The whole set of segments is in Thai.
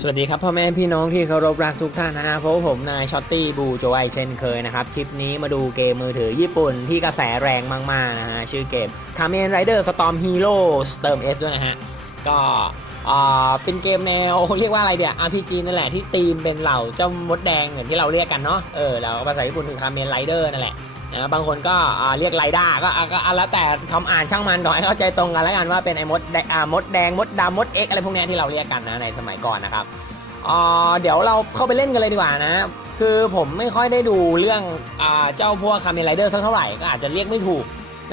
สวัสดีครับพ่อแม่พี่น้องที่เคารพรักทุกท่านนะฮะเพราะว่าผมนายช็อตตี้บูโจไอเช่นเคยนะครับ คลิปนี้มาดูเกมมือถือญี่ปุ่นที่กระแสแรงมากๆนะฮะชื่อเกม Kamen Rider Storm Heroes เติม S ด้วยนะฮะ ก็อ่าเป็นเกมแนวเรียกว่าอะไรเดี๋ยว RPG นั่นแหละที่ตีมเป็นเหล่าเจ้ามดแดงอย่างที่เราเรียกกันเนาะเออแล้วภาษาญี่ปุ่นคือ Kamen Rider นั่นแหละ นะบางคนก็เรียกไรด้าก็อะก็แล้วแต่คำอ่านช่างมันขอให้เข้าใจตรงกันแล้วกันว่าเป็นไอ้มดแดงมดแดงมดดำมด X อะไรพวกนี้ที่เราเรียกกันนะในสมัยก่อนนะครับเดี๋ยวเราเข้าไปเล่นกันเลยดีกว่านะ คือผมไม่ค่อยได้ดูเรื่องอเจ้าพวกคาเมนไรเดอร์สักเท่าไหร่ก็อาจจะเรียกไม่ถูก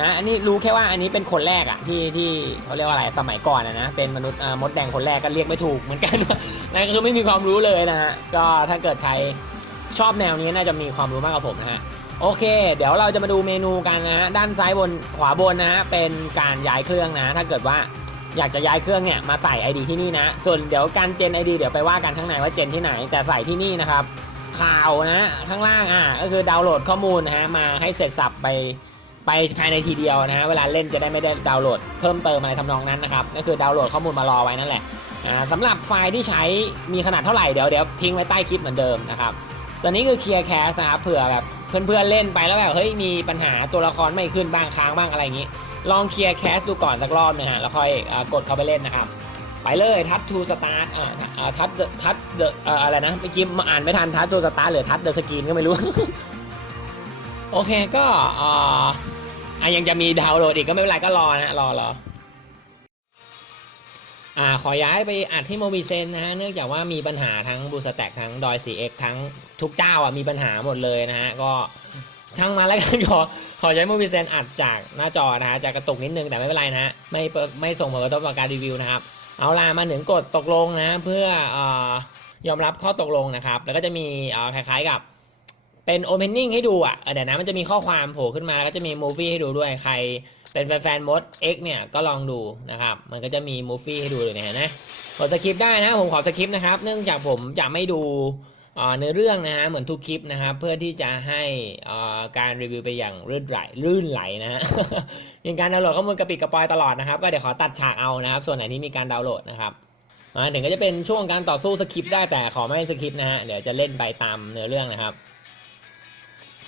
นะอันนี้รู้แค่ว่าอันนี้เป็นคนแรกอะที่ที่เขาเรียกว่าอะไรสมัยก่อนอะนะ เป็นมนุษย์มดแดงคนแรกก็เรียกไม่ถูกเหมือนกันนั่นก็คือไม่มีความรู้เลยนะฮะก็ถ้าเกิดใครชอบแนวนี้น่าจะมีความรู้มากกว่าผมนะฮะ โอเค เดี๋ยวเราจะมาดูเมนูกันนะฮะด้านซ้ายบนขวาบนนะฮะเป็นการย้ายเครื่องนะ ถ้าเกิดว่าอยากจะย้ายเครื่องเนี่ยมาใส่ ID ที่นี่นะ ส่วนเดี๋ยวการเจน ID เดี๋ยวไปว่ากันข้างในว่าเจนที่ไหนแต่ใส่ที่นี่นะครับข่าวนะข้างล่างอะก็คือดาวน์โหลดข้อมูลนะฮะมาให้เสร็จสับไปไปภายในทีเดียวนะฮะเวลาเล่นจะได้ไม่ได้ดาวน์โหลดเพิ่มเติมอะไรทำนองนั้นนะครับก็คือดาวน์โหลดข้อมูลมารอไว้นั่นแหละสำหรับไฟล์ที่ใช้มีขนาดเท่าไหร่เดี๋ยวเดี๋ยวทิ้งไว้ใต้คลิปเหมือนเดิมนะครับ ส่วนนี้คือเคลียร์แคสนะครับเผื่อแบบเพื่อนๆเล่นไปแล้วแบบเฮ้ยมีปัญหาตัวละครไม่ขึ้นบ้างค้างบ้างอะไรอย่างนี้ ลองเคลียร์แคสดูก่อนสักรอบนะฮะแล้วค่อยอกดเข้าไปเล่นนะครับไปเลยทัชทูสตาร์ทอ่าทัชทัชเดอะอะไรนะเมื่อกี้มาอ่านไม่ทันทัชทูสตาร์ทหรือทัชเดอะสกรีนก็ไม่รู้ โอเคก็อ่าอยังจะมีดาวน์โหลดอีกก็ไม่เป็นไรก็รอนะรอรอ อ่าขอย้ายไปอัดที่โมบิเซนนะฮะเนื่องจากว่ามีปัญหาทั้งบูสแต็กทั้งดอย 4x ทั้งทุกเจ้าอะมีปัญหาหมดเลยนะฮะก็ช่างมาแล้วกันขอขอใช้โมูฟี่เซนอัดจากหน้าจอนะฮะจะกระตุกนิดนึงแต่ไม่เป็นไรนะฮะไม่ไม่ส่งผลกระทบต่อการรีวิวนะครับ เอาล่ะมาถึงกดตกลงนะเพื่อเออยอมรับข้อตกลงนะครับ แล้วก็จะมีเอ่อคล้ายๆกับเป็นโอเพนนิ่งให้ดูอะเดี๋ยวนะมันจะมีข้อความโผล่ขึ้นมาแล้วก็จะมีมูฟี่ให้ดูด้วยใคร เป็นแฟนๆมด X เนี่ยก็ลองดูนะครับ มันก็จะมีมูฟี่ให้ดูเลยนะฮะกดสคริปต์ได้นะ ผมขอสคริปต์นะครับ เนื่องจากผมจะไม่ดูเนื้อเรื่องนะฮะเหมือนทุกคลิปนะครับ เพื่อที่จะให้การรีวิวไปอย่างลื่นไหลลื่นไหลนะฮะมีการดาวน์โหลดข้อมูลกระปิดกระปอยตลอดนะครับ ก็เดี๋ยวขอตัดฉากเอานะครับ ส่วนไหนที่มีการดาวน์โหลดนะครับมาถึงก็จะเป็นช่วงการต่อสู้สคริปต์ได้แต่ขอไม่สคริปต์นะฮะเดี๋ยวจะเล่นไปตามเนื้อเรื่องนะครับ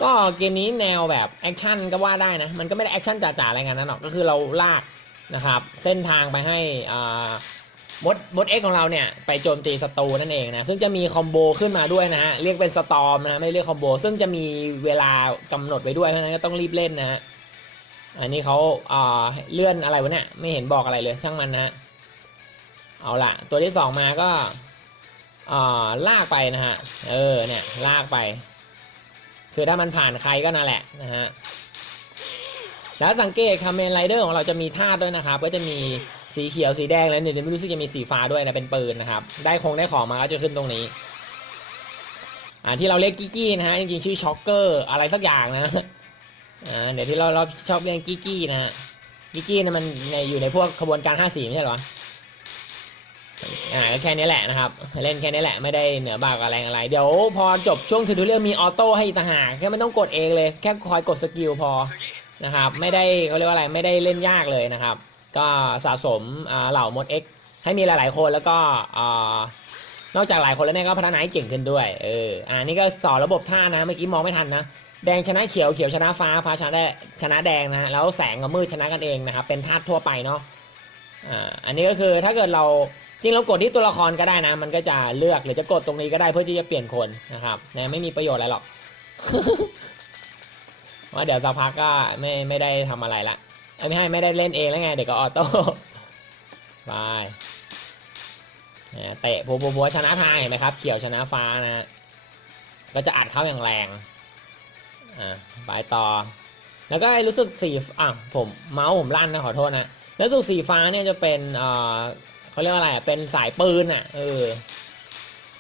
ก็เกมนี้แนวแบบแอคชั่นก็ว่าได้นะ มันก็ไม่ได้แอคชั่นจ๋าๆอะไรกันนะหรอกก็คือเราลากนะครับ เส้นทางไปให้อ่ามดมดเอ็กของเราเนี่ย ไปโจมตีศัตรูนั่นเองนะ ซึ่งจะมีคอมโบขึ้นมาด้วยนะฮะ เรียกเป็นสตอมนะไม่เรียกคอมโบ ซึ่งจะมีเวลากำหนดไว้ด้วยเพราะฉะนั้นก็ต้องรีบเล่นนะฮะ อันนี้เขาอ่าเลื่อนอะไรวะเนี่ย ไม่เห็นบอกอะไรเลยช่างมันนะฮะ เอาละตัวที่สองมาก็อ่าลากไปนะฮะ เออเนี่ยลากไป คือถ้ามันผ่านใครก็นั่นแหละนะฮะแล้วสังเกตคาเมนไรเดอร์ของเราจะมีธาตุด้วยนะครับ ก็จะมีสีเขียวสีแดงแล้วเนี่ยไม่รู้สึกจะมีสีฟ้าด้วยนะเป็นปืนนะครับ ได้คงได้ของมาก็จะขึ้นตรงนี้ อ่าที่เราเรียกกิกกี้นะฮะจริงๆชื่อช็อกเกอร์อะไรสักอย่างนะอ่าเดี๋ยวที่เราเราชอบเรียกกิกกี้นะฮะกิกกี้เนี่ยมันในอยู่ในพวกขบวนการ5สีไม่ใช่หรอ อ่าก็แค่นี้แหละนะครับ เล่นแค่นี้แหละไม่ได้เหนือบากอะไรอะไร เดี๋ยวพอจบช่วงทูตอเรียลมีออโต้ให้ต่างหากแค่ไม่ต้องกดเองเลย แค่คอยกดสกิลพอนะครับไม่ได้เขาเรียกว่าอะไรไม่ได้เล่นยากเลยนะครับ ก็สะสมอ่าเหล่ามด X ให้มีหลาย ๆ คนแล้วก็อ่านอกจากหลายคนแล้วเนี่ยก็พัฒนาให้เก่งขึ้นด้วยเอออ่านี่ก็สอนระบบท่านะเมื่อกี้มองไม่ทันนะแดงชนะเขียวเขียวชนะฟ้าฟ้าชนะแดงชนะแดงนะแล้วแสงกับมืดชนะกันเองนะครับเป็นธาตุทั่วไปเนาะอ่าอันนี้ก็คือถ้าเกิดเรา จริงเรากดที่ตัวละครก็ได้นะ มันก็จะเลือกหรือจะกดตรงนี้ก็ได้เพื่อที่จะเปลี่ยนคนนะครับนะไม่มีประโยชน์อะไรหรอกว่าเดี๋ยวสักพักก็ไม่ไม่ได้ทำอะไรละไม่ให้ไม่ได้เล่นเองแล้วไงเด็กก็ออโต้ไปเนี่ยเตะพัวพัวๆชนะทางเห็นไหมครับ เขียวชนะฟ้านะ ก็จะอัดเข้าอย่างแรงอ่าไปต่อ แล้วก็รู้สึกสีอะผมเมาส์ผมลั่นนะขอโทษนะ แล้วสูสีฟ้าเนี่ยจะเป็นอ่า เขาเรียกว่าอะไรอะเป็นสายปืนอะ เออ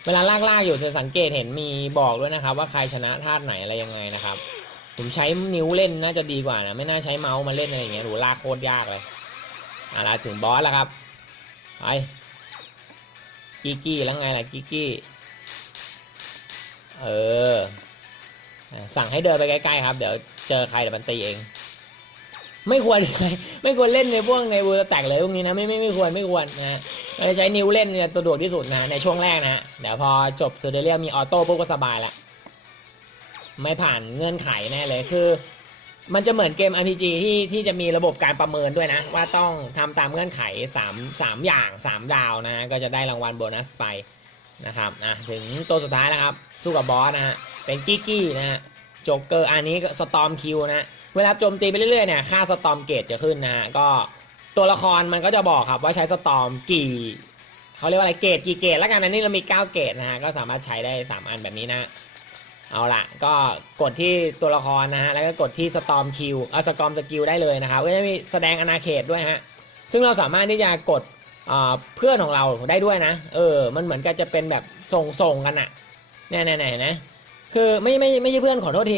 เวลาลากๆอยู่จะสังเกตเห็นมีบอกด้วยนะครับ ว่าใครชนะธาตุไหนอะไรยังไงนะครับ ผมใช้นิ้วเล่นน่าจะดีกว่านะ ไม่น่าใช้เมาส์มาเล่นอะไรอย่างเงี้ยหรูลากโคตรยากเลยอาละถึงบอสแล้วครับไปกิกกี้แล้วไงล่ะกิกกี้ เออ สั่งให้เดินไปใกล้ๆครับ เดี๋ยวเจอใครเดี๋ยวมันตีเอง ไม่ควรไม่ควรเล่นในพวกในบูสแตกเลยพวกนี้นะไม่ไม่ไม่ควรไม่ควรนะใช้นิ้วเล่นเนี่ยสะดวกที่สุดนะในช่วงแรกนะเดี๋ยวพอจบทูเรียลมีออโต้ปุ๊บก็สบายละไม่ผ่านเงื่อนไขแน่เลยคือ มันจะเหมือนเกม RPG ที่ที่จะมีระบบการประเมินด้วยนะ ว่าต้องทำตามเงื่อนไข3 3อย่าง 3 ดาวนะ ก็จะได้รางวัลโบนัสไปนะครับอะถึงตัวสุดท้ายแล้วครับสู้กับบอสนะฮะเป็นกิกกี้นะฮะโจ๊กเกอร์อันนี้สตอมคิวนะ เวลาโจมตีไปเรื่อยๆเนี่ยค่าสตอมเกตจะขึ้นนะฮะก็ตัวละครมันก็จะบอกครับว่าใช้สตอมกี่เขาเรียกว่าอะไรเกตกี่เกตแล้วกันอันนี้เรามี 9 เกตนะฮะก็สามารถใช้ได้ 3 อันแบบนี้นะเอาละก็กดที่ตัวละครนะฮะแล้วก็กดที่สตอมคิวเอาสตอมสกิลได้เลยนะครับก็จะมีแสดงอนาเขตด้วยฮะซึ่งเราสามารถที่จะกดเพื่อนของเราได้ด้วยนะ เออ มันเหมือนกับจะเป็นแบบส่งส่งกันอะเนี่ยๆๆนะคือไม่ไม่ไม่ใช่เพื่อนขอโทษที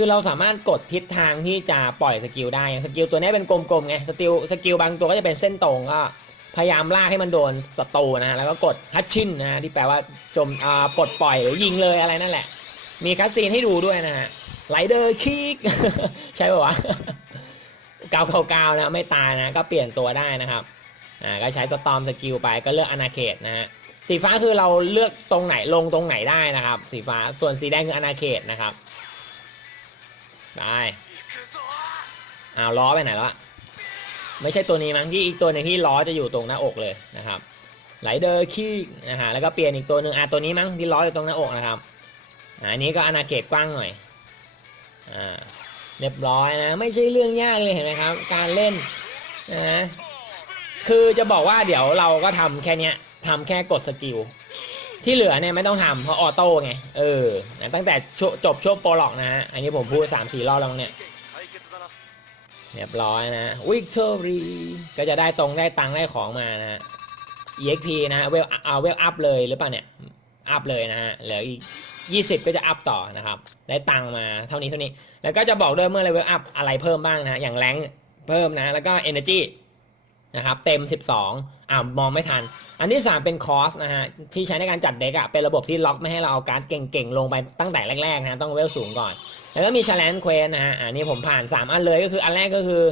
คือเราสามารถกดทิศทางที่จะปล่อยสกิลได้อย่างสกิลตัวนี้เป็นกลมๆไงสกิลสกิลบางตัวก็จะเป็นเส้นตรงก็พยายามลากให้มันโดนศัตรูนะแล้วก็กดฮัตชินนะที่แปลว่าจมอ่าปลดปล่อยหรือยิงเลยอะไรนั่นแหละ มีคัสซีนให้ดูด้วยนะฮะไลเดอร์คิกใช่ป่าวะกาเกาเกานะไม่ตายนะก็เปลี่ยนตัวได้นะครับอ่าก็ใช้สตอมสกิลไปก็เลือกอนาเขตนะฮะสีฟ้าคือเราเลือกตรงไหนลงตรงไหนได้นะครับ สีฟ้าส่วนสีแดงคืออนาเขตนะครับ ได้อ้าวล้อไปไหนแล้วไม่ใช่ตัวนี้มั้งที่อีกตัวหนึงที่ล้อจะอยู่ตรงหน้าอกเลยนะครับไลเดอร์คีนะฮะแล้วก็เปลี่ยนอีกตัวหนึ่งอะตัวนี้มั้งที่ล้ออยู่ตรงหน้าอกนะครับอันนี้ก็อนาเขตกว้างหน่อยอ่าเรียบร้อยนะไม่ใช่เรื่องยากเลยเห็นไหมครับ การเล่นนะคือจะบอกว่าเดี๋ยวเราก็ทำแค่เนี้ยทำแค่กดสกิล ที่เหลือเนี่ยไม่ต้องทำเพราะออโต้ไง เออนะตั้งแต่จบช่วงโปรล็อกนะฮะ อันนี้ผมพูด3ามสี่รอบแล้วเนี่ยเรียบร้อยนะ Victory ก็จะได้ตรงได้ตังได้ของมานะฮะ EXP นะเวลเอาเวลอัพเลยหรือเปล่าเนี่ย อัพเลยนะฮะ เหลืออีก20ก็จะอัพต่อนะครับ ได้ตังมาเท่านี้เท่านี้ แล้วก็จะบอกด้วยเมื่อเลเวลอัพอะไรเพิ่มบ้างนะ อย่างแรงเพิ่มนะ แล้วก็ Energy นะครับเต็ม 12อ่ามองไม่ทัน อันที่ 3 เป็นคอสนะฮะที่ใช้ในการจัดเด็กอะเป็นระบบที่ล็อกไม่ให้เราเอาการ์ดเก่งๆ ลงไปตั้งแต่แรกๆนะต้องเวลสูงก่อน แล้วก็มี challenge quest นะฮะอันนี้ผมผ่าน 3 อันเลยก็คืออันแรกก็คือ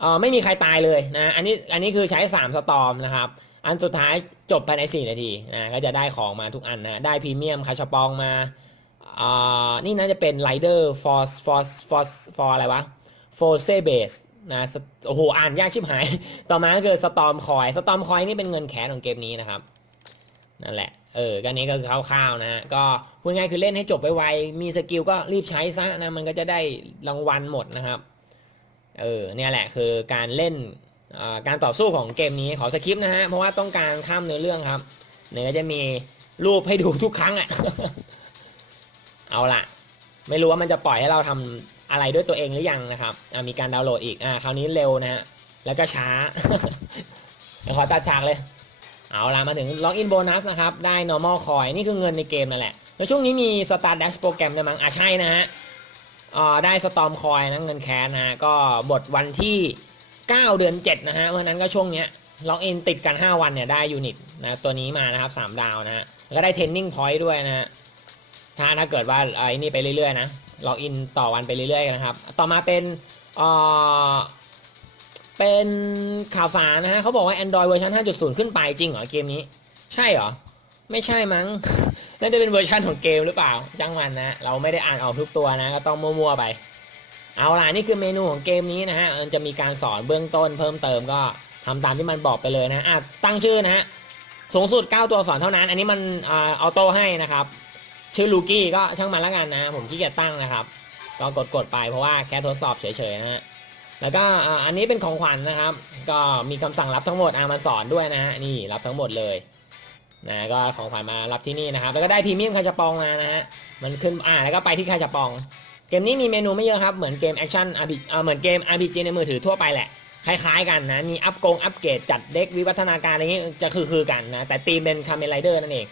เออไม่มีใครตายเลยนะอันนี้อันนี้คือใช้ 3 สตอมนะครับ อันสุดท้ายจบภายใน 4 นาทีนะก็จะได้ของมาทุกอันนะได้พรีเมียมคาชปองมาอ่านี่น่าจะเป็น Rider Force Force Force For อะไรวะ Force Base นะโอ้โหอ่านยากชิบหาย ต่อมาก็คือ Storm Coin Storm Coin นี่เป็นเงินแขนของเกมนี้นะครับนั่นแหละเออก็อันนี้ก็คือคร่าวๆนะฮะก็พูดง่ายคือเล่นให้จบไวๆมีสกิลก็รีบใช้ซะนะมันก็จะได้รางวัลหมดนะครับเออเนี่ยแหละคือการเล่นการต่อสู้ของเกมนี้ขอสคริปต์นะฮะเพราะว่าต้องการข้ามเนื้อเรื่องครับเนื้อจะมีรูปให้ดูทุกครั้งอะเอาละไม่รู้ว่ามันจะปล่อยให้เราทำ อะไรด้วยตัวเองหรือยังนะครับมีการดาวน์โหลดอีกอ่าคราวนี้เร็วนะฮะแล้วก็ช้าขอตัดฉากเลย เอาล่ะมาถึงล็อกอินโบนัสนะครับ ได้ normal coin นี่คือเงินในเกมนั่นแหละแล้วช่วงนี้มี Star Dash โปรแกรมด้วยมั้งอะใช่นะฮะอ่าได้ Storm Coin นะเงินแคสนะฮะก็บทวันที่ 9 เดือน 7 นะฮะเพราะนั้นก็ช่วงเนี้ยล็อกอินติดกัน 5 วันเนี่ยได้ยูนิตนะตัวนี้มานะครับ 3 ดาวนะฮะแล้วก็ได้ Training Point ด้วยนะฮะถ้าถ้าเกิดว่าไอ้นี่ไปเรื่อยๆนะ ล็อกอินต่อวันไปเรื่อยๆนะครับ ต่อมาเป็นอ่าเป็นข่าวสารนะฮะเขาบอกว่า Android เวอร์ชัน5.0 ขึ้นไปจริงเหรอเกมนี้ ใช่เหรอ ไม่ใช่มั้ง น่าจะเป็นเวอร์ชันของเกมหรือเปล่าจ้างมันนะ เราไม่ได้อ่านออกทุกตัวนะ ก็ต้องมั่วๆไป เอาล่ะ นี่คือเมนูของเกมนี้นะฮะมันจะมีการสอนเบื้องต้นเพิ่มเติมก็ทำตามที่มันบอกไปเลยนะอะตั้งชื่อนะฮะสูงสุด 9 ตัวอักษรเท่านั้น อันนี้มันอ่าออโต้ให้นะครับ ชื่อลูกี้ก็ช่างมันล้วกันนะ ผมขี้เกียจตั้งนะครับ ก็กดๆไปเพราะว่าแค่ทดสอบเฉยๆนะฮะแล้วก็อันนี้เป็นของขวัญนะครับ ก็มีคำสั่งรับทั้งหมดอามาสอนด้วยนะนี่รับทั้งหมดเลยนะก็ของขวัญมารับที่นี่นะครับแล้วก็ได้พรีเมียมคาชาปองมานะฮะมันขึ้นอ่าแล้วก็ไปที่คาชาปอง เกมนี้มีเมนูไม่เยอะครับเหมือนเกมแอคชั่นอาร์อ่าเหมือนเกม RPG ในมือถือทั่วไปแหละคล้ายๆกันนะมีอัพกงอัปเกรดจัดเด็กวิวัฒนาการอะไรอย่างงี้จะคือคือๆกันนะแต่ตีมเป็นคาเมนไรเดอร์นั่นเอง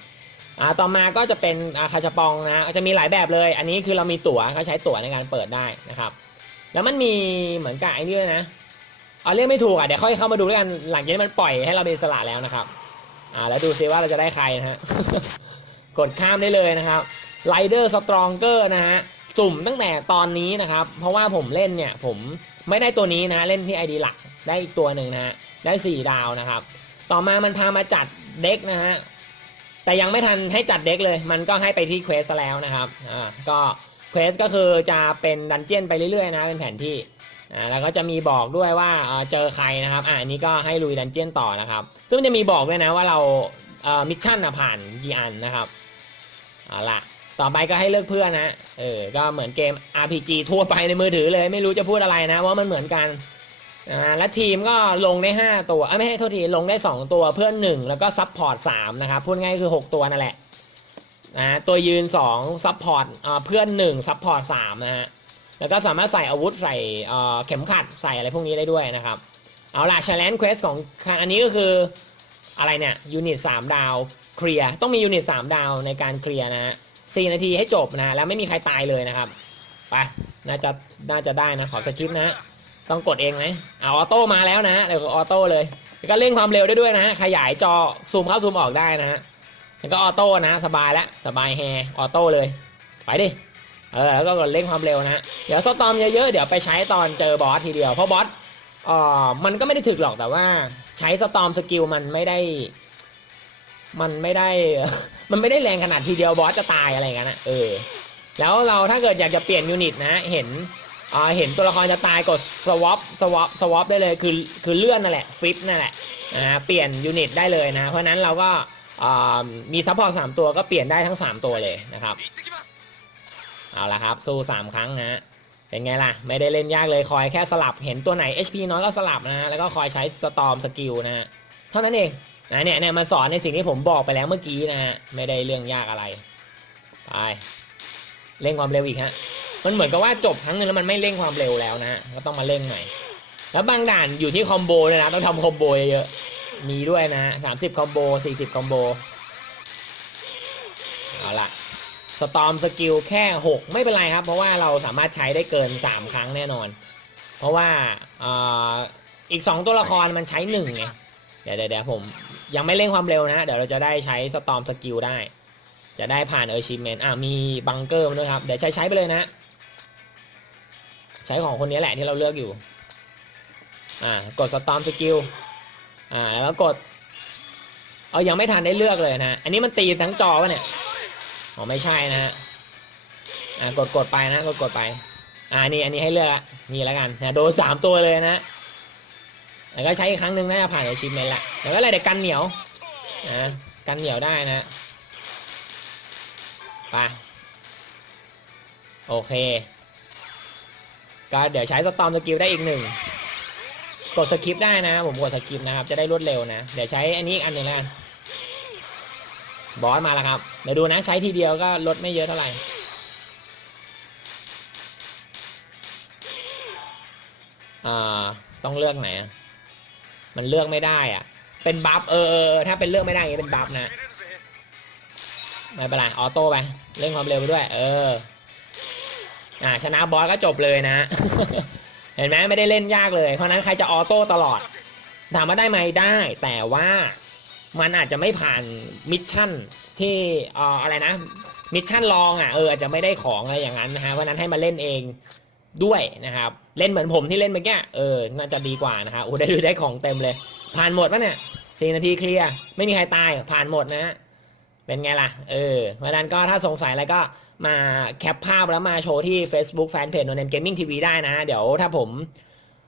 อ่าต่อมาก็จะเป็นคาชาปองนะจะมีหลายแบบเลย อันนี้คือเรามีตั๋วเขาใช้ตั๋วในการเปิดได้นะครับ แล้วมันมีเหมือนกับไอ้นี่ด้นะเอาเรียกไม่ถูกอะเดี๋ยวค่อยเข้ามาดูด้วยกันหลังจากนี้มันปล่อยให้เราเป็นสระแล้วนะครับอ่าแล้วดูซิว่าเราจะได้ใครนะฮะกดข้ามได้เลยนะครับไ Rider Stronger นะฮะสุ่มตั้งแต่ตอนนี้นะครับ เพราะว่าผมเล่นเนี่ยผมไม่ได้ตัวนี้นะเล่นที่ ID หลักได้อีกตัวหนึ่งนะฮะได้ 4 ดาวนะครับ ต่อมามันพามาจัดเด็กนะฮะ แต่ยังไม่ทันให้จัดเด็กเลย มันก็ให้ไปที่เควสแล้วนะครับอ่าก็เควสก็คือจะเป็นดันเจียนไปเรื่อยๆนะเป็นแผนที่อ่าแล้วก็จะมีบอกด้วยว่าเจอใครนะครับอ่าอันนี้ก็ให้ลุยดันเจียนต่อนะครับ ซึ่งมันจะมีบอกด้วยนะว่าเราเอ่อมิชชั่นอะผ่านกี่อันนะครับเอาละต่อไปก็ให้เลือกเพื่อนนะเออก็เหมือนเกม RPG ทั่วไปในมือถือเลย ไม่รู้จะพูดอะไรนะเพรามันเหมือนกัน อ่าและทีมก็ลงได้ 5 ตัวอ้ยไม่ใช่โทษทีลงได้ 2 ตัวเพื่อน 1 แล้วก็ซับพอร์ต3นะครับพูดง่ายคือ 6 ตัวนั่นแหละนะตัวยืน2ซับพอร์ตอ่าเพื่อน1ซับพอร์ต3นะฮะแล้วก็สามารถใส่อาวุธใส่เอ่อเข็มขัดใส่อะไรพวกนี้ได้ด้วยนะครับ เอาล่ะ challenge quest ของอันนี้ก็คืออะไรเนี่ยยูนิต3ดาวเคลียร์ต้องมียูนิต3ดาวในการเคลียร์นะฮะ4นาทีให้จบนะแล้วไม่มีใครตายเลยนะครับไปน่าจะน่าจะได้นะขอสคริปต์นะฮะ ต้องกดเองไหมเอาออโต้มาแล้วนะเดี๋ยวออโต้เลยแล้วก็เร่งความเร็วได้ด้วยนะขยายจอซูมเข้าซูมออกได้นะฮะแล้วก็ออโต้นะ สบายแล้วสบายแฮออโต้เลย ไปดิเออแล้วก็กดเร่งความเร็วนะเดี๋ยวสตอมเยอะๆเดี๋ยวไปใช้ตอนเจอบอสทีเดียวเพราะบอสอ่อมันก็ไม่ได้ถึกหรอกแต่ว่า ใช้สตอมสกิลมันไม่ได้ มันไม่ได้ มันไม่ได้แรงขนาดทีเดียวบอสจะตายอะไรอย่างเงี้ยนะเออแล้วเราถ้าเกิดอยากจะเปลี่ยนยูนิตนะ เห็น อ่าเห็นตัวละครจะตายกด swap swap swap ได้เลยคือคือเลื่อนนั่นแหละฟลิปนั่นแหละนะฮะเปลี่ยนยูนิตได้เลยนะเพราะนั้นเราก็มีซัพพอร์ตสามตัวก็เปลี่ยนได้ทั้ง 3 ตัวเลยนะครับ เอาละครับ สู้ 3 ครั้งนะ เป็นไงล่ะ ไม่ได้เล่นยากเลยคอยแค่สลับเห็นตัวไหน HP น้อยก็สลับนะแล้วก็คอยใช้สตอมสกิลนะฮะเท่านั้นเองนะเนี่ยเนี่ยมันสอนในสิ่งที่ผมบอกไปแล้วเมื่อกี้นะฮะไม่ได้เรื่องยากอะไรไปเร่งความเร็วอีกฮะ มันเหมือนกับว่าจบครั้งหนึ่งแล้วมันไม่เร่งความเร็วแล้วนะก็ต้องมาเร่งใหม่ แล้วบางด่านอยู่ที่คอมโบเลยนะต้องทำคอมโบเยอะๆมีด้วยนะสามสิบคอมโบสี่สิบคอมโบเอาละสตอมสกิลแค่ 6 ไม่เป็นไรครับ เพราะว่าเราสามารถใช้ได้เกิน 3 ครั้งแน่นอน เพราะว่าอ่าอีก 2 ตัวละครมันใช้1ไงเดี๋ยวเดี๋ยวเดี๋ยวผมยังไม่เร่งความเร็วนะ เดี๋ยวเราจะได้ใช้สตอมสกิลได้ จะได้ผ่านเออร์ชิเมนอ่ามีบังเกอร์ด้วยครับ เดี๋ยวใช้ใช้ไปเลยนะ ใช้ของคนนี้แหละที่เราเลือกอยู่ อ่ากดสตอมสกิลอ่าแล้วกด เอายังไม่ทันได้เลือกเลยนะอันนี้มันตีทั้งจอวะเนี่ยอ๋อไม่ใช่นะฮะอ่ากดกดไปนะกดกดไป อ่านี่อันนี้ให้เลือกละนี่แล้วกันนะโดนสามตัวเลยนะแล้วก็ใช้อีกครั้งหนึ่งน่าจะผ่านไอชิมเมนละแล้วก็อะไรเด็กกันเหนียวนะกันเหนียวได้นะไปโอเค ก็เดี๋ยวใช้สตอมสกิลได้อีกหนึ่งกดสกิปได้นะ ผมกดสกิปนะครับ จะได้รวดเร็วนะ เดี๋ยวใช้อันนี้อีกอันหนึ่งแล้วบอสมาแล้วครับ เดี๋ยวดูนะใช้ทีเดียวก็ลดไม่เยอะเท่าไหร่อ่าต้องเลือกไหนมันเลือกไม่ได้อะ เป็นบัฟเออถ้าเป็นเลือกไม่ได้อย่างงี้เป็นบัฟนะไม่เป็นไรออโต้ไปเร่งความเร็วไปด้วย เออ อ่าชนะบอสก็จบเลยนะ เห็นไหมไม่ได้เล่นยากเลย เพราะนั้นใครจะออโต้ตลอดถามว่าได้ไหมได้ แต่ว่ามันอาจจะไม่ผ่านมิชชั่นที่อ่ออะไรนะมิชชั่นลองอะเอออาจจะไม่ได้ของอะไรอย่างนั้นนะฮะเพราะฉะนั้นให้มาเล่นเองด้วยนะครับเล่นเหมือนผมที่เล่นเมื่อกี้เออน่าจะดีกว่านะครับโอ้ได้ได้ของเต็มเลย ผ่านหมดปะเนี่ยสี่นาทีเคลียร์ไม่มีใครตายผ่านหมดนะฮะ เป็นไงล่ะ เออ เพราะนั้นก็ถ้าสงสัยอะไรก็มาแคปภาพแล้วมาโชว์ที่ Facebook Fanpage No Name Gaming TV ได้นะ เดี๋ยวถ้าผม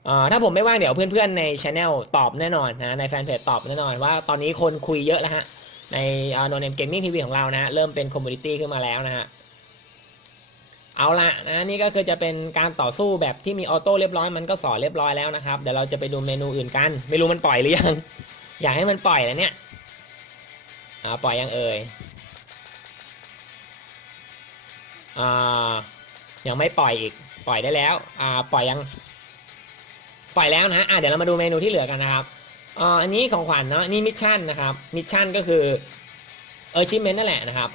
เอ่อถ้าผมไม่ว่างเดี๋ยวเพื่อนๆในช anel ตอบแน่นอนนะ ในแฟนเพจตอบแน่นอนว่าตอนนี้คนคุยเยอะแล้วฮะ ในเอ่อ No Name Gaming TV ของเรานะเริ่มเป็นคอมมูนิตี้ขึ้นมาแล้วนะฮะ เอาละนะนี่ก็คือจะเป็นการต่อสู้แบบที่มีออโต้เรียบร้อยมันก็สอนเรียบร้อยแล้วนะครับเดี๋ยวเราจะไปดูเมนูอื่นกัน ไม่รู้มันปล่อยหรือยัง อยากให้มันปล่อยแล้วเนี่ย อ่าปล่อยยังเอ่ยอ่ายังไม่ปล่อยอีกปล่อยได้แล้วอ่าปล่อยยัง ปล่อยแล้วนะอ่าเดี๋ยวเรามาดูเมนูที่เหลือกันนะครับอ่าอันนี้ของขวัญเนาะนี่มิชชั่นนะครับมิชชั่นก็คือเออชิมเมนนั่นแหละนะครับ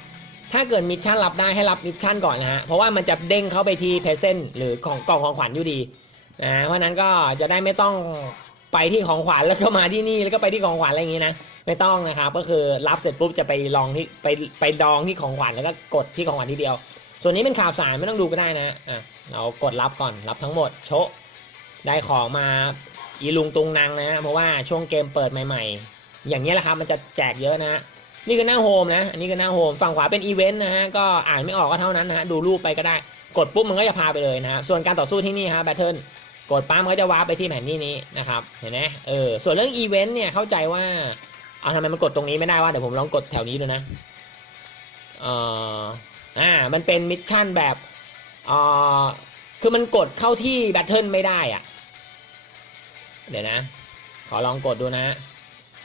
ถ้าเกิดมิชชั่นรับได้ให้รับมิชชั่นก่อนนะฮะเพราะว่ามันจะเด้งเข้าไปที่เพเซนหรือของกล่องของขวัญอยู่ดีนะเพราะฉะนั้นก็จะได้ไม่ต้องไปที่ของขวัญแล้วก็มาที่นี่แล้วก็ไปที่ของขวัญอะไรอย่างงี้นะ ไม่ต้องนะครับ ก็คือรับเสร็จปุ๊บจะไปลองที่ไปไปดองที่ของขวัญแล้วก็กดที่ของขวัญทีเดียว ส่วนนี้เป็นข่าวสารไม่ต้องดูก็ได้นะอะเรากดรับก่อนรับทั้งหมดโชะได้ของมาอีลุงตุงนางนะ เพราะว่าช่วงเกมเปิดใหม่ ๆ อย่างนี้แหละครับมันจะแจกเยอะนะนี่คือหน้าโฮมนะ อันนี้คือหน้าโฮม ฝั่งขวาเป็นอีเวนต์นะฮะ ก็อ่านไม่ออกก็เท่านั้นนะฮะ ดูรูปไปก็ได้ กดปุ๊บมันก็จะพาไปเลยนะส่วนการต่อสู้ที่นี่ฮะแบทเทิล กดปั๊มมันก็จะวาร์ปไปที่แผนที่นี้นะครับ เห็นไหมเออ ส่วนเรื่องอีเวนต์เนี่ยเข้าใจว่า เอาทำไมมันกดตรงนี้ไม่ได้วะเดี๋ยวผมลองกดแถวนี้ดูนะเอ่ออ่ามันเป็นมิชชั่นแบบเอ่อคือมันกดเข้าที่แบทเทิลไม่ได้อะเดี๋ยวนะ ขอลองกดดูนะฮะ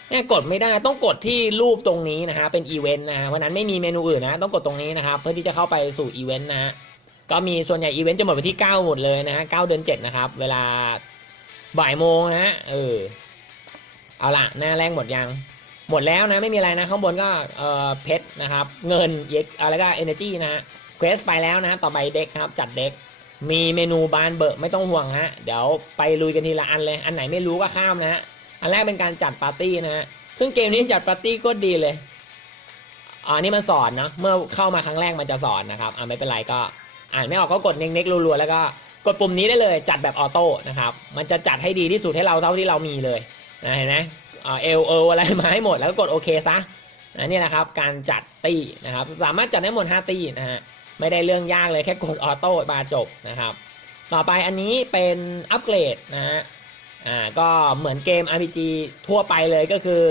เนี่ยกดไม่ได้ต้องกดที่รูปตรงนี้นะฮะเป็นอีเวนต์นะฮะวันนั้นไม่มีเมนูอื่นนะต้องกดตรงนี้นะครับเพื่อที่จะเข้าไปสู่อีเวนต์นะฮะก็มีส่วนใหญ่อีเวนต์จะหมดไปที่ 9 หมดเลยนะฮะ9เดือน7นะครับ เวลาบ่ายโมงนะฮะเออเอาละหน้าแรกหมดยัง หมดแล้วนะไม่มีอะไรนะข้างบนก็เอ่อเพชรนะครับ เงินเย็กอะไรก็เอเนจีนะฮะเควสไปแล้วนะ ต่อไปเด็กครับ จัดเด็กมีเมนูบานเบอร์ไม่ต้องห่วงฮะเดี๋ยวไปลุยกันทีละอันเลย อันไหนไม่รู้ก็ข้ามนะฮะอันแรกเป็นการจัดปาร์ตี้นะฮะซึ่งเกมนี้จัดปาร์ตี้ก็ดีเลยอ่านี่มันสอนนะเมื่อเข้ามาครั้งแรกมันจะสอนนะครับอ่าไม่เป็นไรก็ อ่านไม่ออกก็กดเน็กๆรัวๆแล้วก็กดปุ่มนี้ได้เลย จัดแบบออโต้นะครับ มันจะจัดให้ดีที่สุดให้เราเท่าที่เรามีเลยนะเห็นไหม เอลเอลอะไรมาให้หมดแล้วก็กดโอเคซะนะนี่นะครับการจัดตี้นะครับสามารถจัดได้หมด5ตี้นะฮะไม่ได้เรื่องยากเลยแค่กดออโต้มาจบนะครับต่อไปอันนี้เป็นอัปเกรดนะฮะอ่าก็เหมือนเกม RPG ทั่วไปเลยก็คือ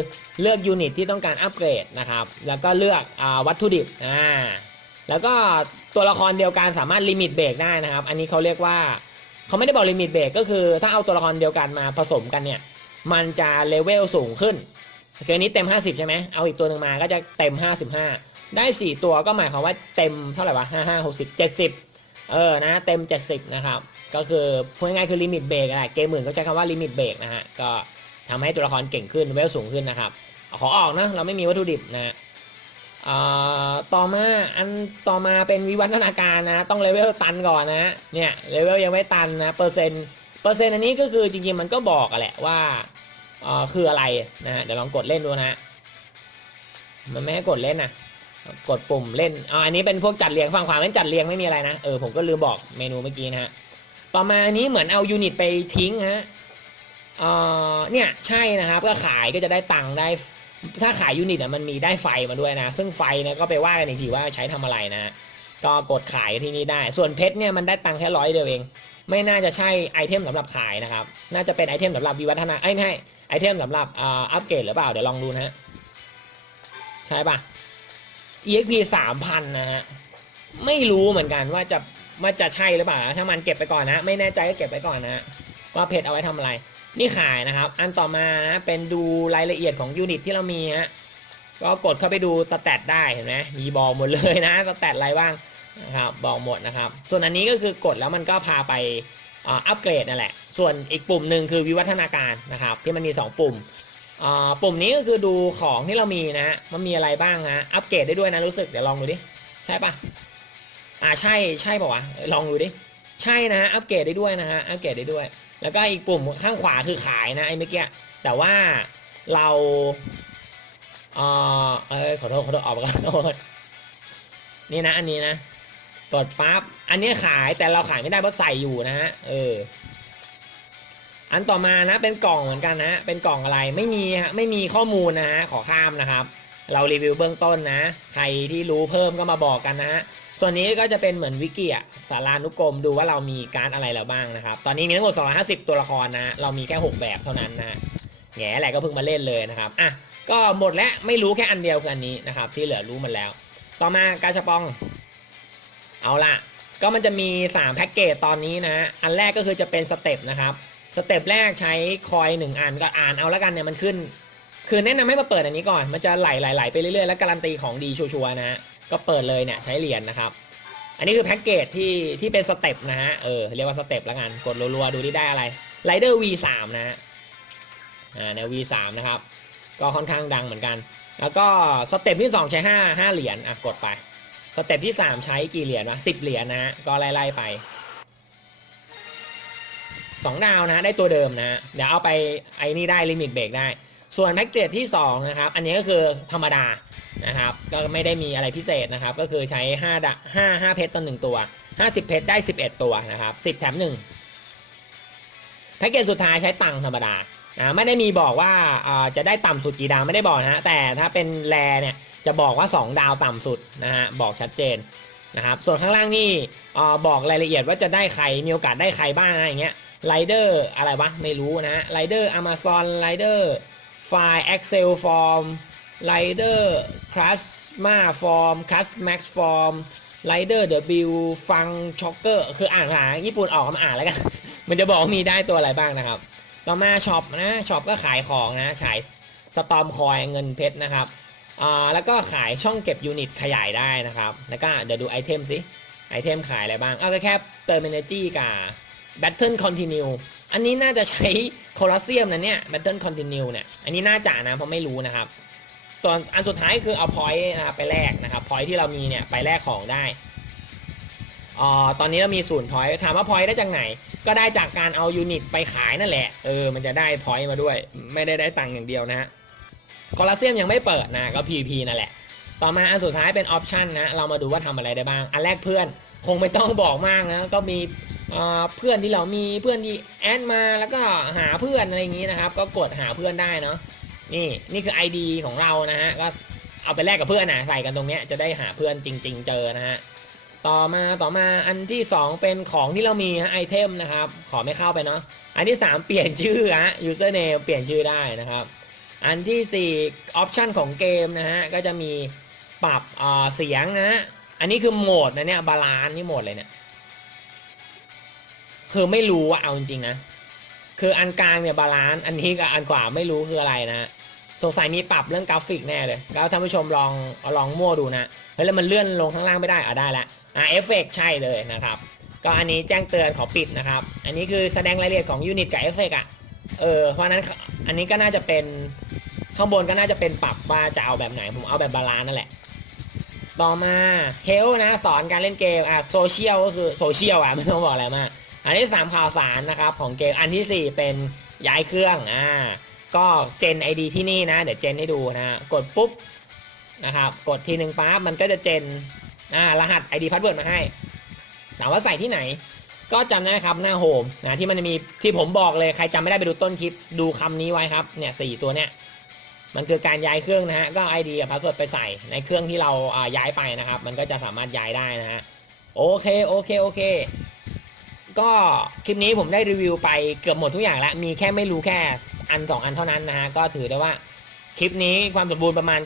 เลือกยูนิตที่ต้องการอัปเกรดนะครับแล้วก็เลือกอ่าวัตถุดิบอ่าแล้วก็ตัวละครเดียวกันสามารถลิมิตเบรกได้นะครับ อันนี้เขาเรียกว่าเขาไม่ได้บอกลิมิตเบรกก็คือ ถ้าเอาตัวละครเดียวกันมาผสมกันเนี่ย มันจะเลเวลสูงขึ้นเกมนี้เต็ม 50 ใช่ไหมเอาอีกตัวหนึ่งมาก็จะเต็ม 55 ได้ 4 ตัวก็หมายความว่าเต็มเท่าไหร่วะ55 60 70 เออนะเต็ม 70 นะครับ ก็คือพูดง่ายๆคือลิมิตเบรกอะไรเกมอื่นเขาใช้คำว่าลิมิตเบรกนะฮะก็ทำให้ตัวละครเก่งขึ้นเวลสูงขึ้นนะครับขอออกนะเราไม่มีวัตถุดิบนะอ่าต่อมาอันต่อมาเป็นวิวัฒนาการนะ ต้องเลเวลตันก่อนนะเนี่ยเลเวลยังไม่ตันนะเปอร์เซ็นต์ เปอร์เซ็นต์อันนี้ก็คือจริงๆมันก็บอกอะแหละว่าคืออะไรนะฮะเดี๋ยวลองกดเล่นดูนะ มันไม่ให้กดเล่นนะกดปุ่มเล่นอ่าอันนี้เป็นพวกจัดเรียงฝั่งขวาเป็นจัดเรียงไม่มีอะไรนะเออผมก็ลืมบอกเมนูเมื่อกี้นะฮะต่อมาอันนี้เหมือนเอายูนิตไปทิ้งฮะเออเนี่ยใช่นะครับก็ขายก็จะได้ตังค์ได้ ถ้าขายยูนิตอะมันมีได้ไฟมาด้วยนะ ซึ่งไฟนี่ยก็ไปว่ากันอีกทีว่าใช้ทำอะไรนะก็กดขายที่นี่ได้ ส่วนเพชรเนี่ยมันได้ตังค์แค่ร้อยเดียวเอง ไม่น่าจะใช่ไอเทมสำหรับขายนะครับ น่าจะเป็นไอเทมสำหรับวิวัฒนาไอ้ไม่ใช่ไอเทมสำหรับอ,อัปเกรดหรือเปล่า เดี๋ยวลองดูนะฮะ ใช่ปะ EXP สามพันนะฮะ ไม่รู้เหมือนกันว่าจะว่าจะใช่หรือเปล่าถ้ามันเก็บไปก่อนนะ ไม่แน่ใจก็เก็บไปก่อนนะว่าเพชรเอาไว้ทำอะไร นี่ขายนะครับ อันต่อมานะเป็นดูรายละเอียดของยูนิตที่เรามีฮะก็กดเข้าไปดูสแตทได้เห็นไหมมีบอกหมดเลยนะสแตทอะไรบ้าง นะครับบอกหมดนะครับ ส่วนอันนี้ก็คือกดแล้วมันก็พาไปอัปเกรดนั่นแหละ ส่วนอีกปุ่มหนึ่งคือวิวัฒนาการนะครับ ที่มันมี 2 ปุ่มอ่าปุ่มนี้ก็คือดูของที่เรามีนะฮะมันมีอะไรบ้างฮะอัปเกรดได้ด้วยนะรู้สึกเดี๋ยวลองดูดิใช่ปะอ่าใช่ใช่ปะวะลองดูดิใช่นะอัปเกรดได้ด้วยนะฮะอัปเกรดได้ด้วย แล้วก็อีกปุ่มข้างขวาคือขายนะไอ้เมื่อกี้แต่ว่าเราเออเอยขอโทษขอโทษออกมาก่อนโทษนี่นะอันนี้นะ กดปั๊บ อันนี้ขายแต่เราขายไม่ได้เพราะใส่อยู่นะฮะ เออ อันต่อมานะ เป็นกล่องเหมือนกันนะ เป็นกล่องอะไร ไม่มีฮะ ไม่มีข้อมูลนะฮะ ขอข้ามนะครับ เรารีวิวเบื้องต้นนะ ใครที่รู้เพิ่มก็มาบอกกันนะฮะ ส่วนนี้ก็จะเป็นเหมือนวิกิอะสารานุกรมดูว่าเรามีการดอะไรแล้วบ้างนะครับ ตอนนี้มีทั้งหมด 250 ตัวละครนะ เรามีแค่ 6 แบบเท่านั้นนะแง่แหละก็เพิ่งมาเล่นเลยนะครับ อะ ก็หมดแล้ว ไม่รู้แค่อันเดียวคืออันนี้นะครับ ที่เหลือรู้มันแล้ว ต่อมากาชาปอง เอาละก็มันจะมี 3 แพ็กเกจตอนนี้นะ อันแรกก็คือจะเป็นสเต็ปนะครับ สเต็ปแรกใช้คอยหนึ่งอันก็อ่านเอาแล้วกันเนี่ยมันขึ้น คือแนะนำให้มาเปิดอันนี้ก่อน มันจะไหลไหลไปเรื่อยๆ แล้วการันตีของดีชัวร์ๆนะฮะ ก็เปิดเลยเนี่ยใช้เหรียญนะครับ อันนี้คือแพ็กเกจที่ที่เป็นสเต็ปนะฮะ เออเรียกว่าสเต็ปล้วกัน กดรัวๆดูที่ได้อะไรไรเดอร์ V3 นะฮะ อ่าใน V3 นะครับ ก็ค่อนข้างดังเหมือนกัน แล้วก็สเต็ปที่ 2 ใช้ 5 5 เหรียญ อะกดไป สเต็ปที่3ใช้กี่เหรียญวะ10เหรียญนะ ก็ไล่ๆไป2ดาวนะ ได้ตัวเดิมนะ เดี๋ยวเอาไปไอ้นี่ได้ลิมิตเบรกได้ ส่วนแพ็กเกจที่2นะครับ อันนี้ก็คือธรรมดานะครับ ก็ไม่ได้มีอะไรพิเศษนะครับ ก็คือใช้5ดะ5 5เพชรต่อ1ตัว50เพชรได้11ตัวนะครับ10แถม1แพ็กเกจสุดท้ายใช้ตังธรรมดาอ่าไม่ได้มีบอกว่าจะได้ต่ำสุดกี่ดาวไม่ได้บอกนะฮะแต่ถ้าเป็นแรเนี่ย จะบอกว่า 2 ดาวต่ำสุดนะฮะบอกชัดเจนนะครับส่วนข้างล่างนี่อ่าบอกรายละเอียดว่าจะได้ใครมีโอกาสได้ใครบ้างนะอย่างเงี้ยไรเดอร์อะไรวะไม่รู้นะไรเดอร์ Amazon ไรเดอร์ไฟล์ Excel Form ไรเดอร์ Plasma Form Cus Max Form ไรเดอร์ W ฟังช็อกเกอร์คืออ่านภาษาญี่ปุ่นออกมาอ่านแล้วกัน มันจะบอกมีได้ตัวอะไรบ้างนะครับ ต่อมาช็อปนะช็อปก็ขายของนะขายสตอมคอยเงินเพชรนะครับ อ่าแล้วก็ขายช่องเก็บยูนิตขยายได้นะครับ แล้วก็เดี๋ยวดูไอเทมสิไอเทมขายอะไรบ้าง เอาแค่เติม energy กับ Battle Continue อันนี้น่าจะใช้โคลอสเซียมนะเนี่ย Battle Continue เนี่ย อันนี้น่าจะนะเพราะไม่รู้นะครับส่วนอันสุดท้ายคือเอา point นะครับไปแลกนะครับ point ที่เรามีเนี่ยไปแลกของได้อ่าตอนนี้เรามีศูนย์ point ถามว่า point ได้จากไหน ก็ได้จากการเอายูนิตไปขายนั่นแหละ เออ มันจะได้ point มาด้วย ไม่ได้ได้ตังค์อย่างเดียวนะฮะ โคลอเซียมยังไม่เปิดนะก็ PP นั่นแหละ ต่อมาอันสุดท้ายเป็นออปชันนะ เรามาดูว่าทำอะไรได้บ้าง อันแรกเพื่อนคงไม่ต้องบอกมากนะ ก็มีเพื่อนที่เรามีเพื่อนที่แอดมาแล้วก็หาเพื่อนอะไรอย่างนี้นะครับ ก็กดหาเพื่อนได้เนาะนี่นี่คือ ID ของเรานะฮะก็เอาไปแลกกับเพื่อนนะใส่กันตรงเนี้ยจะได้หาเพื่อนจริง ๆ เจอนะฮะต่อมาต่อมาอันที่ 2 เป็นของที่เรามีฮะไอเทมนะครับ ขอไม่เข้าไปเนาะอันที่ 3 เปลี่ยนชื่อฮะ username เปลี่ยนชื่อได้นะครับ อันที่4 option ของเกมนะฮะก็จะมีปรับเสียงนะฮะอันนี้คือโหมดนะเนี่ยบาลานนี่โหมดเลยเนี่ยคือไม่รู้อะเอาจริงๆนะคืออันกลางเนี่ยบาลานซ์อันนี้กับอันขวาไม่รู้คืออะไรนะสงสัยมีปรับเรื่องกราฟิกแน่เลยแล้วท่านผู้ชมลองลองมั่วดูนะเฮ้ยแล้วมันเลื่อนลงข้างล่างไม่ได้อะได้ละอะเอฟเฟกใช่เลยนะครับ ก็อันนี้แจ้งเตือนขอปิดนะครับ อันนี้คือแสดงรายละเอียดของยูนิตกับเอฟเฟกอะ เออเพราะนั้นอันนี้ก็น่าจะเป็นข้างบนก็น่าจะเป็นปรับว่าจะเอาแบบไหน ผมเอาแบบบาลานนั่นแหละ ต่อมาเฮลนะสอนการเล่นเกมอะโซเชียลก็คือโซเชียลอะไม่ต้องบอกอะไรมาก อันที่3ข่าวสารนะครับของเกมอันทีสี่4 เป็นย้ายเครื่องอ่าก็เจน ID ที่นี่นะ เดี๋ยวเจนให้ดูนะกดปุ๊บนะครับกดทีหนึ่งปั๊บมันก็จะเจนอ่ารหัส ID พาสเวิร์ดมาให้ถามว่าใส่ที่ไหน ก็จำได้ครับหน้าโฮมนะที่มันจะมีที่ผมบอกเลยใครจำไม่ได้ไปดูต้นคลิปดูคำนี้ไว้ครับเนี่ยสตัวเนี้ยมันคือการย้ายเครื่องนะฮะก็ ID กับพาสเวิร์ดไปใส่ในเครื่องที่เราอ่าย้ายไปนะครับ มันก็จะสามารถย้ายได้นะฮะโอเคโอเคโอเคก็คลิปนี้ผมได้รีวิวไปเกือบหมดทุกอย่างแล้ว มีแค่ไม่รู้แค่อัน 2 อันเท่านั้นนะฮะ ก็ถือได้ว่าคลิปนี้ความสมบูรณ์ประมาณ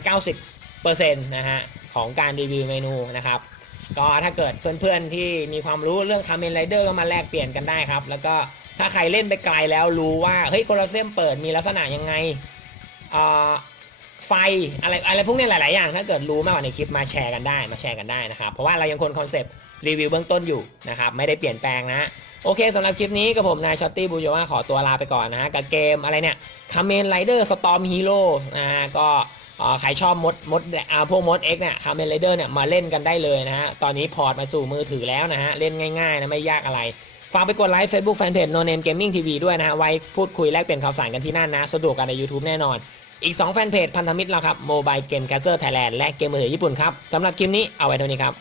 90%นะฮะ ของการรีวิวเมนูนะครับ ก็ถ้าเกิดเพื่อนๆที่มีความรู้เรื่องคาเมนไรเดอร์ก็มาแลกเปลี่ยนกันได้ครับ แล้วก็ถ้าใครเล่นไปไกลแล้วรู้ว่าเฮ้ยโคลอสเซียมเปิดมีลักษณะยังไงไฟอะไรอะไรพวกนี้หลาย ๆ อย่าง ถ้าเกิดรู้มากกว่าในคลิปมาแชร์กันได้มาแชร์กันได้นะครับ เพราะว่าเรายังคงคอนเซปต์รีวิวเบื้องต้นอยู่นะครับ ไม่ได้เปลี่ยนแปลงนะ โอเคสำหรับคลิปนี้กับผมนายชอตตี้บูโจว่าขอตัวลาไปก่อนนะฮะกับเกมอะไรเนี่ยคาเมนไรเดอร์สตอมฮีโร่นะก็ ใครชอบมดมดอ่าพวกมดเอ็กเนี่ยคาเมนไรเดอร์เนี่ยมาเล่นกันได้เลยนะฮะ ตอนนี้พอร์ตมาสู่มือถือแล้วนะฮะ เล่นง่ายๆนะไม่ยากอะไร ฝากไปกดไลค์ Facebook Fanpage No Name Gaming TV ด้วยนะฮะ ไว้พูดคุยแลกเปลี่ยนข่าวสารกันที่นั่นนะ สะดวกกันใน YouTube แน่นอน อีก 2 แฟนเพจพันธมิตรเราครับ Mobile Game Caster Thailand และเกมมือถือญี่ปุ่นครับสำหรับคลิปนี้เอาไว้เท่านี้ครับ